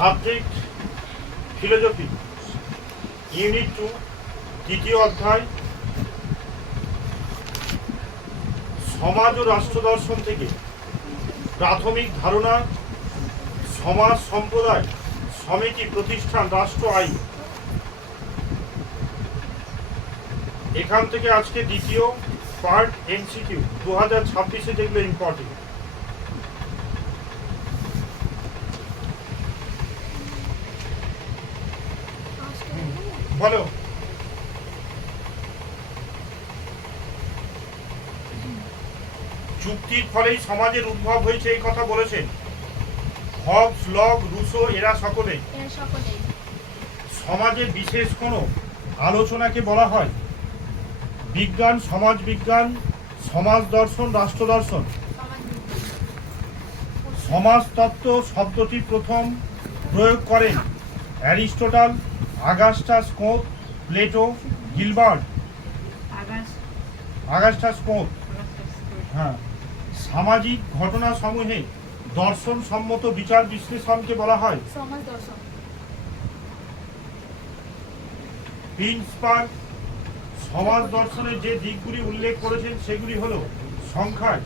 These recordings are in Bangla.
সাবজেক্ট ফিলোজফি, ইউনিট টু, দ্বিতীয় অধ্যায়, সমাজ ও রাষ্ট্র দর্শন থেকে প্রাথমিক ধারণা, সমাজ সম্প্রদায়, সমিতি প্রতিষ্ঠান, রাষ্ট্র আইন। এখান থেকে আজকে দ্বিতীয় পার্ট এমসিকিউ দু হাজার ছাব্বিশে যেগুলো ইম্পর্টেন্ট বলো চুক্তির ফলেই সমাজের উদ্ভব হয়েছে এই কথা বলেছেন। হবস লগ রুসো এরা সকলে। সমাজের বিশেষ কোনো আলোচনাকে বলা হয়? বিজ্ঞান সমাজ বিজ্ঞান সমাজ দর্শন রাষ্ট্র দর্শন। সমাজতত্ত্ব শব্দটি প্রথম প্রয়োগ করেন Aristotle. Augustus Comte Plato Gilbert. Augustus Comte হ্যাঁ। সামাজিক ঘটনাসমূহে দর্শন সম্মত বিচার বিশ্লেষণকে বলা হয়। সমাজ প্রিন্সপাল সমাজ দর্শনের যে দিকগুলি উল্লেখ করেছেন সেগুলি হলো সংখ্যায়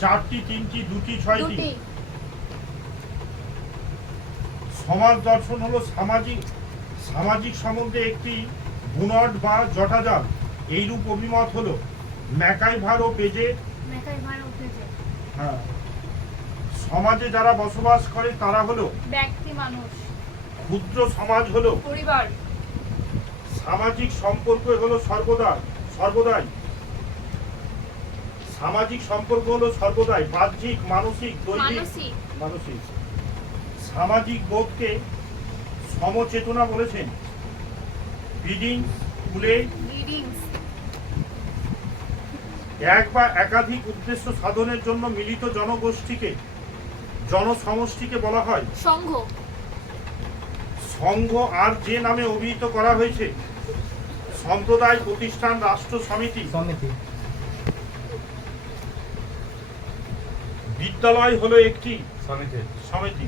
চারটি তিনটি দুটি ছয়টি। সমাজ দর্শন হলো সামাজিক সামাজিক সম্বন্ধে একটি বুনট বা জটাজাল এইরূপ অভিমত হলো ম্যাকাইভার ও পেজে। হ্যাঁ, সমাজে যারা বসবাস করে তারা হলো ব্যক্তি মানুষ। ক্ষুদ্র সমাজ হলো পরিবার। সামাজিক সম্পর্ক হলো সর্বদা সর্বদাই। সামাজিক সম্পর্ক হলো সর্বদাই বাহ্যিক মানসিক দৈহিক। মানসিক। মানসিক। সামাজিক বোধকে সমচেতনা বলেছেন। বিডিং স্কুলে এক বা একাধিক উদ্দেশ্য সাধনের জন্য মিলিত জনগোষ্ঠীকে জনসমষ্টিকে বলা হয়। সংঘ। সংঘ আর যে নামে অভিহিত করা হয়েছে সম্প্রদায় প্রতিষ্ঠান রাষ্ট্র সমিতি। সমিতি। বিদ্যালয় হলো একটি সমিতি। সমিতি।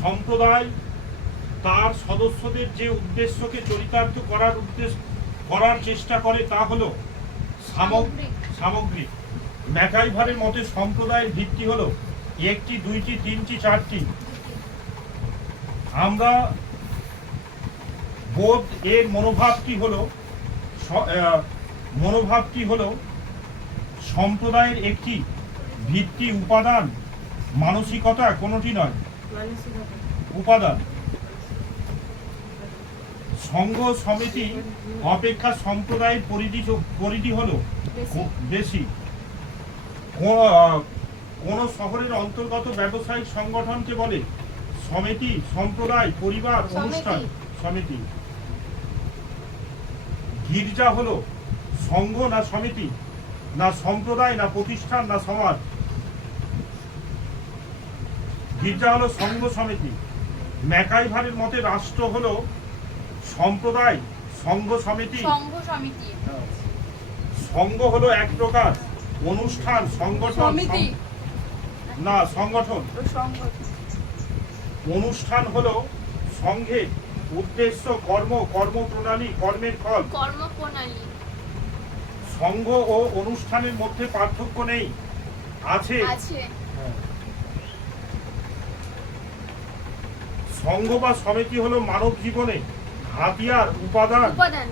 সম্প্রদায় তার সদস্যদের যে উদ্দেশ্যকে চরিতার্থ করার উদ্দেশ্য করার চেষ্টা করে তা হল সামগ্রিক। সামগ্রিক। ম্যাকাইভারের মতে সম্প্রদায়ের ভিত্তি হলো একটি দুইটি তিনটি চারটি। আমরা বোধ এর মনোভাবটি হলো স- মনোভাবটি হলো সম্প্রদায়ের একটি ভিত্তি উপাদান মানসিকতা কোনোটি নয়। উপাদান। সংঘ সমিতি অপেক্ষা সম্প্রদায়ের পরিধি পরিধি হলো বেশি। বেশি। কোন শহরের অন্তর্গত ব্যবসায়িক সংগঠনকে বলে সমিতি সম্প্রদায় পরিবার অনুষ্ঠান সমিতি। গির্জা হলো সংঘ না সমিতি না সম্প্রদায় না প্রতিষ্ঠান না সমাজ। গির্জা হলো সংঘ সমিতি। ম্যাকাইভারের মতে রাষ্ট্র হলো সম্প্রদায় সংঘ সমিতি। সংঘ সমিতি। সংঘ হলো এক প্রকার। অনুষ্ঠান সংগঠন না সংগঠন। অনুষ্ঠান হলো সংঘে উদ্দেশ্য কর্ম কর্মপ্রণালী কর্মের ফল। কর্মপ্রণালী। সংঘ ও অনুষ্ঠানের মধ্যে পার্থক্য নেই। আছে। আছে। সংঘ বা সমিতি হলো মানব জীবনে হাতিয়ার উপাদান। উপাদান।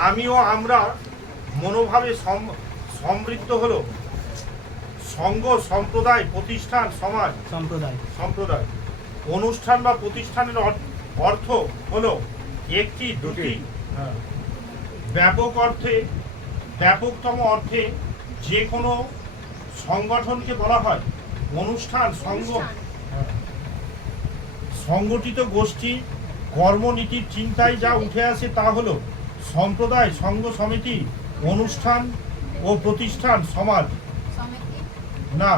আমিও আমরা মনোভাবে সম- সমৃদ্ধ হলো। সংঘ সম্প্রদায় প্রতিষ্ঠান সমাজ। সম্প্রদায়। সম্প্রদায়। অনুষ্ঠান বা প্রতিষ্ঠানের অর্থ হলো একটি দুটি। হ্যাঁ। ব্যাপক অর্থে ব্যাপকতম অর্থে যে কোনো সংগঠনকে বলা হয়। অনুষ্ঠান সংঘ হ্যাঁ। সংগঠিত গোষ্ঠী কর্মনীতির চিন্তায় যা উঠে আসে তা হলো সম্প্রদায় সংঘ সমিতি অনুষ্ঠান ও প্রতিষ্ঠান সমাজ। না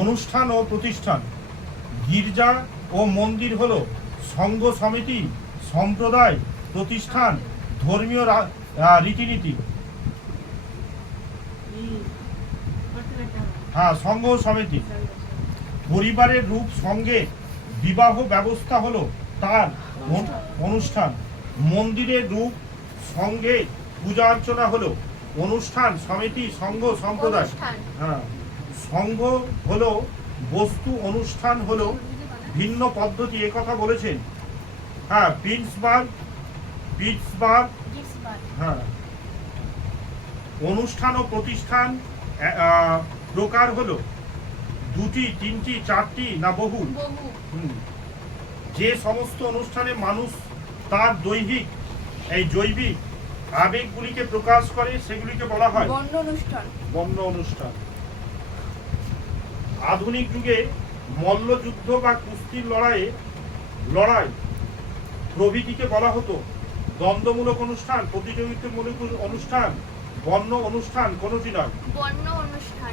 অনুষ্ঠান ও প্রতিষ্ঠান। গির্জা ও মন্দির হলো সংঘ সমিতি সম্প্রদায় প্রতিষ্ঠান ধর্মীয় রীতিনীতি। হ্যাঁ সংঘ সমিতি। পরিবারের রূপ সঙ্গে বিবাহ ব্যবস্থা হলো তার অনুষ্ঠান। মন্দিরের রূপ সঙ্গে পূজা অর্চনা হলো। অনুষ্ঠান সমিতি সংঘ সম্প্রদায়। হ্যাঁ। সংঘ হলো বস্তু অনুষ্ঠান হলো ভিন্ন পদ্ধতি এ কথা বলেছেন। হ্যাঁ পিটসবার্গ পিটসবার্গ হ্যাঁ। অনুষ্ঠান ও প্রতিষ্ঠান প্রকার হলো। দুটি তিনটি চারটি না বহু যে সমস্ত অনুষ্ঠানে মানুষ তার দৈহিক এই জৈবিক আবেগগুলিকে প্রকাশ করে সেগুলিকে বলা হয় বর্ণ অনুষ্ঠান। বন্য অনুষ্ঠান। আধুনিক যুগে মল্লযুদ্ধ বা কুস্তির লড়াইয়ে লড়াই প্রভৃতিকে বলা হতো। দ্বন্দ্বমূলক অনুষ্ঠান প্রতিযোগিতামূলক অনুষ্ঠান বন্য অনুষ্ঠান কোনোটি নয়। বর্ণ অনুষ্ঠান।